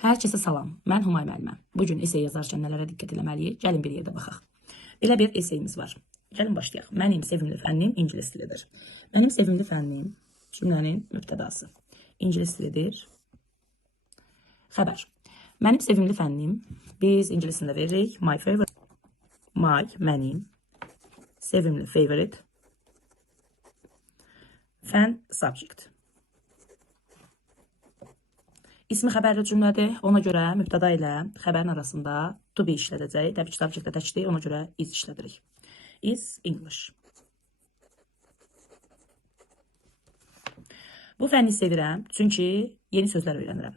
Hər kəsə salam. Mən Humay müəlliməm. Bu gün esey yazarkən nələrə diqqət etməliyik? Gəlin bir yerdə baxaq. Belə bir eseyimiz var. Gəlin başlayaq. Mənim sevimli fənnim ingilis dilidir. Mənim sevimli fənnim cümlənin mübtədası. İngilis dilidir. Xəbər. Mənim sevimli fənnim biz ingilisində veririk. My favorite. My, mənim. Sevimli, favorite. Fən, subject. İsmi xəbərli cümlədir. Ona görə mübtəda ilə xəbərin arasında to be işlədəcək. Təbii ki, subject-də təkdir. Ona görə is işlədirik. Is English. Bu fənni sevirəm, çünki yeni sözlər öyrənirəm.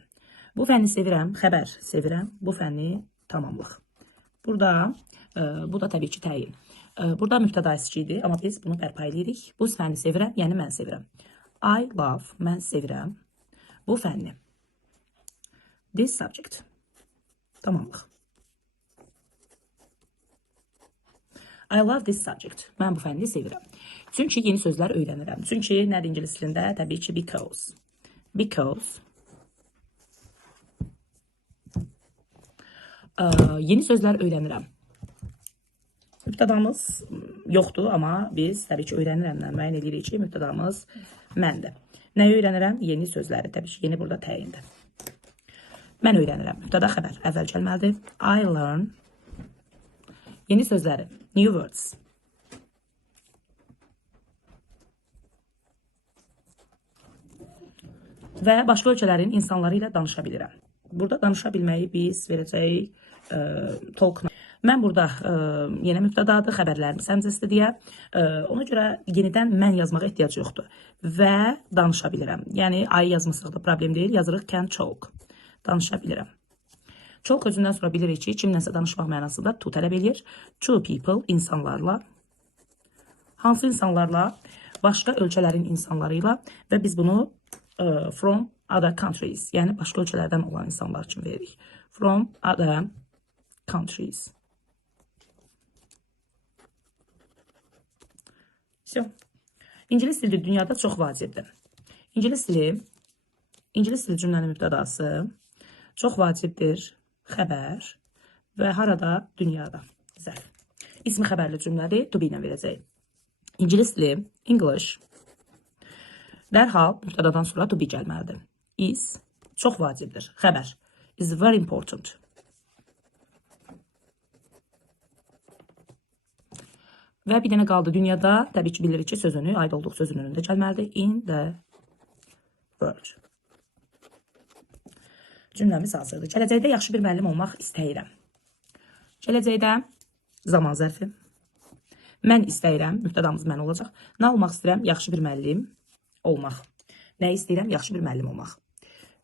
Bu fənni sevirəm, xəbər sevirəm. Bu fənni tamamlıq. Burada, bu da təbii ki, təyin. Burada mübtəda isçiydi, amma biz bunu bərpa edirik. Bu fənni sevirəm, yəni mən sevirəm. I love, mən sevirəm. Bu fənni. This subject. Tamamlıq. I love this subject. Mən bu fənni sevirəm. Çünki yeni sözlər öyrənirəm. Çünki nədir ingilis dilində? Təbii ki, because. Because. Yeni sözlər öyrənirəm. Mübtədamız yoxdur, amma biz təbii ki, öyrənirəmlə müəyyən edirik ki, mübtədamız məndir. Nəyi öyrənirəm? Yeni sözləri. Təbii ki, yeni burada təyindir. Mən öyrənirəm. Mübtəda xəbər əvvəl gəlməlidir. I learn. Yeni sözləri. New words. Və başqa ölkələrin insanları ilə danışa bilirəm. Burada danışa bilməyi biz verəcəyik talk. Mən burada yenə mübtədadır, xəbərlərimi səmcəsdir deyə. Ona görə yenidən mən yazmağa ehtiyac yoxdur. Və danışa bilirəm. Yəni, ay yazmasaq da problem deyil. Yazırıq can talk. Danışa bilirəm. Talk özündən sonra bilirik ki, kimlənsə danışmaq mənasında to tələb edir. Two people, insanlarla. Hansı insanlarla? Başqa ölkələrin insanları ilə. Və biz bunu from other countries, yəni başqa ölkələrdən olan insanlar üçün veririk. From other countries. İngilis dili dünyada çox vacibdir. İngilis dili cümlənin mübtədası çox vacibdir, xəbər və harada? Dünyada. Zərf. İsmi xəbərli cümlədir, to be ilə verəcək. İngilis dili, English, dərhal mübtədadan sonra to be gəlməlidir. Is, çox vacibdir, xəbər. Is very important. Və bir dənə qaldı dünyada, təbii ki, bilirik ki, sözünü, aid olduğu sözün önündə gəlməlidir. In the world. Cümləmiz hazırdır. Gələcəkdə yaxşı bir müəllim olmaq istəyirəm. Gələcəkdə zaman zərfi. Mən istəyirəm, mübtədamız mən olacaq. Nə olmaq istəyirəm? Yaxşı bir müəllim olmaq. Nə istəyirəm? Yaxşı bir müəllim olmaq.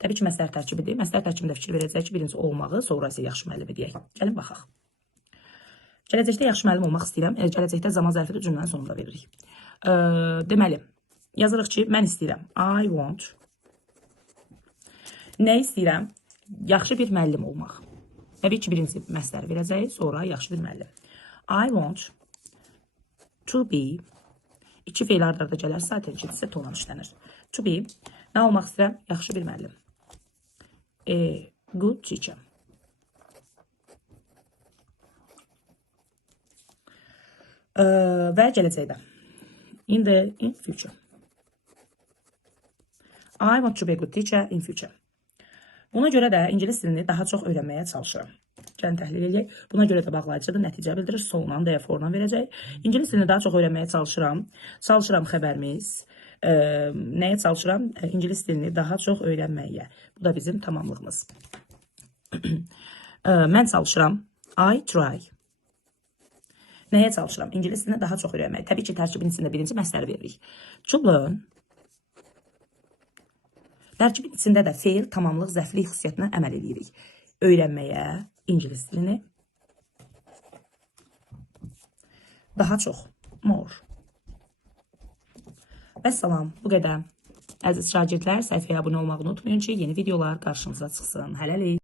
Təbii ki, məsləhət tərkibidir. Məsləhət tərkibində fikir verəcək ki, birinci olmağı, sonra isə yaxşı müəllim deyək. Gəlin baxaq. Gələcəkdə yaxşı müəllim olmaq istəyirəm. Gələcəkdə zaman zərfi də cümlənin sonunda veririk. Deməli, yazırıq ki, mən istəyirəm. I want. Nə istəyirəm? Yaxşı bir müəllim olmaq. Təbii ki, birinci məsləhət verəcək, sonra yaxşı bir müəllim. I want to be. İki feil ardarda gələrsə, ikincisi to-la işlənir. To be. Nə olmaq istəyirəm? Yaxşı bir müəllim. A good teacher. Və gələcəkdə. In future. I want to be a good teacher in future. Buna görə də ingilis dilini daha çox öyrənməyə çalışıram. Gəlin təhlil edək. Buna görə də bağlayıcıdır, nəticə bildirir. Sonla, therefore-la verəcək. İngilis dilini daha çox öyrənməyə çalışıram. Çalışıram xəbərimiz. Nəyə çalışıram? İngilis dilini daha çox öyrənməyə. Bu da bizim tamamlığımız. Mən çalışıram. I try. Nəyə çalışıram? İngilis dilini daha çox öyrənmək. Təbii ki, tərkibin içində birinci məsləhət veririk. To learn. Tərkibin içində də feil, tamamlıq, zərflik xüsusiyyətinə əməl edirik. Öyrənməyə ingilis dilini daha çox. More. Vəssalam, bu qədər. Əziz şagirdlər, səhifəyə abunə olmağı unutmayın ki, yeni videolar qarşınıza çıxsın. Hələlik.